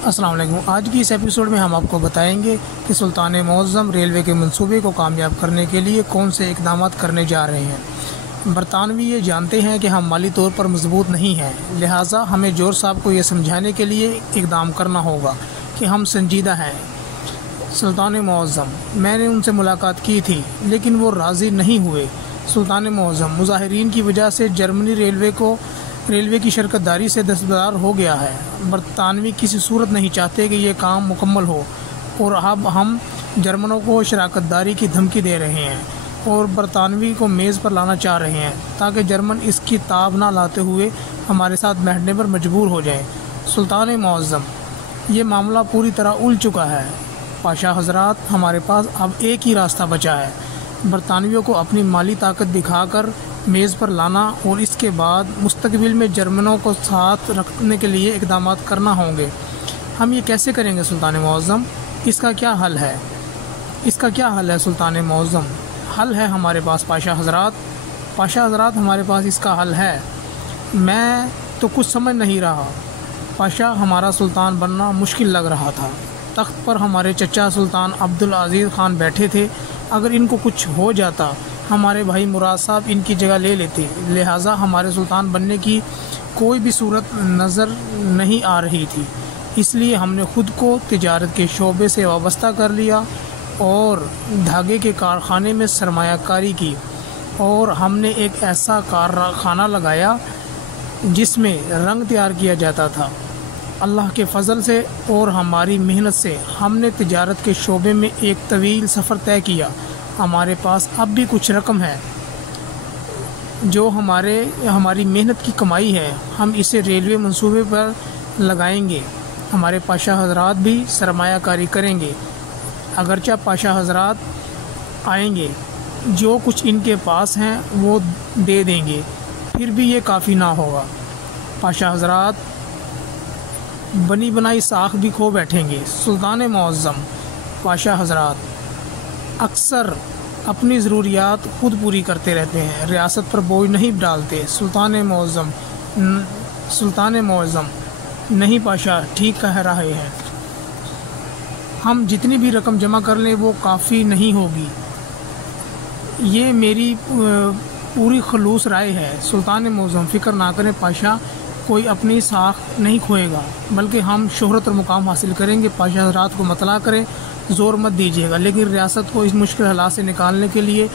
السلام علیکم۔ آج کی اس ایپیسوڈ میں ہم آپ کو بتائیں گے کہ سلطان معظم ریلوے کے منصوبے کو کامیاب کرنے کے لیے کون سے اقدامات کرنے جا رہے ہیں۔ برطانوی یہ جانتے ہیں کہ ہم مالی طور پر مضبوط نہیں ہیں، لہٰذا ہمیں جورج صاحب کو یہ سمجھانے کے لیے اقدام کرنا ہوگا کہ ہم سنجیدہ ہیں۔ سلطان معظم، میں نے ان سے ملاقات کی تھی لیکن وہ راضی نہیں ہوئے۔ سلطان معظم، مظاہرین کی وجہ سے جرمنی ریلوے کی شرکت داری سے دستبردار ہو گیا ہے۔ برطانوی کسی صورت نہیں چاہتے کہ یہ کام مکمل ہو، اور اب ہم جرمنوں کو شراکت داری کی دھمکی دے رہے ہیں اور برطانوی کو میز پر لانا چاہ رہے ہیں تاکہ جرمن اس کی تاب نہ لاتے ہوئے ہمارے ساتھ بیٹھنے پر مجبور ہو جائیں۔ سلطان معظم، یہ معاملہ پوری طرح الجھ چکا ہے۔ پاشا حضرات، ہمارے پاس اب ایک ہی راستہ بچا ہے، برطانویوں کو اپنی مالی طاقت دکھا کر میز پر لانا، اور اس کے بعد مستقبل میں جرمنوں کو ساتھ رکھنے کے لیے اقدامات کرنا ہوں گے۔ ہم یہ کیسے کریں گے سلطان معظم؟ اس کا کیا حل ہے سلطان معظم؟ حل ہے ہمارے پاس پاشا حضرات، ہمارے پاس اس کا حل ہے۔ میں تو کچھ سمجھ نہیں رہا پاشا، ہمارا سلطان بننا مشکل لگ رہا تھا۔ تخت پر ہمارے چچا سلطان عبدالعزیز خان بیٹھے تھے، اگر ان کو کچھ ہو جاتا ہمارے بھائی مراد صاحب ان کی جگہ لے لیتے، لہٰذا ہمارے سلطان بننے کی کوئی بھی صورت نظر نہیں آ رہی تھی۔ اس لیے ہم نے خود کو تجارت کے شعبے سے وابستہ کر لیا اور دھاگے کے کارخانے میں سرمایہ کاری کی، اور ہم نے ایک ایسا کارخانہ لگایا جس میں رنگ تیار کیا جاتا تھا۔ اللہ کے فضل سے اور ہماری محنت سے ہم نے تجارت کے شعبے میں ایک طویل سفر طے کیا۔ ہمارے پاس اب بھی کچھ رقم ہے جو ہماری محنت کی کمائی ہے، ہم اسے ریلوے منصوبے پر لگائیں گے۔ ہمارے پاشا حضرات بھی سرمایہ کاری کریں گے، اگرچہ پاشا حضرات آئیں گے، جو کچھ ان کے پاس ہیں وہ دے دیں گے، پھر بھی یہ کافی نہ ہوگا۔ پاشا حضرات بنی بنائی ساکھ بھی کھو بیٹھیں گے۔ سلطان معظم، پاشا حضرات اکثر اپنی ضروریات خود پوری کرتے رہتے ہیں، ریاست پر بوجھ نہیں ڈالتے۔ سلطان معظم، نہیں پاشا، ٹھیک کہہ رہے ہیں، ہم جتنی بھی رقم جمع کر لیں وہ کافی نہیں ہوگی، یہ میری پوری خلوص رائے ہے۔ سلطان معظم، فکر نہ کریں پاشا، کوئی اپنی ساکھ نہیں کھوئے گا، بلکہ ہم شہرت اور مقام حاصل کریں گے۔ پاشا حضرات کو مطلع کریں، زور مت دیجیے گا، لیکن ریاست کو اس مشکل حالات سے نکالنے کے لیے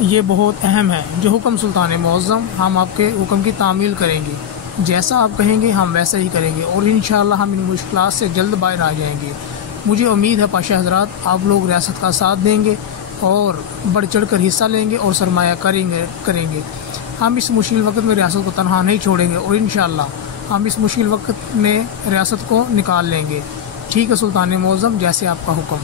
یہ بہت اہم ہے۔ جو حکم سلطان معظم، ہم آپ کے حکم کی تعمیل کریں گے، جیسا آپ کہیں گے ہم ویسا ہی کریں گے، اور انشاءاللہ ہم ان مشکلات سے جلد باہر آ جائیں گے۔ مجھے امید ہے پاشا حضرات آپ لوگ ریاست کا ساتھ دیں گے اور بڑھ چڑھ کر حصہ لیں گے اور سرمایہ کریں گے۔ ہم اس مشکل وقت میں ریاست کو تنہا نہیں چھوڑیں گے، اور انشاءاللہ ہم اس مشکل وقت میں ریاست کو نکال لیں گے۔ ٹھیک ہے سلطان معظم، جیسے آپ کا حکم۔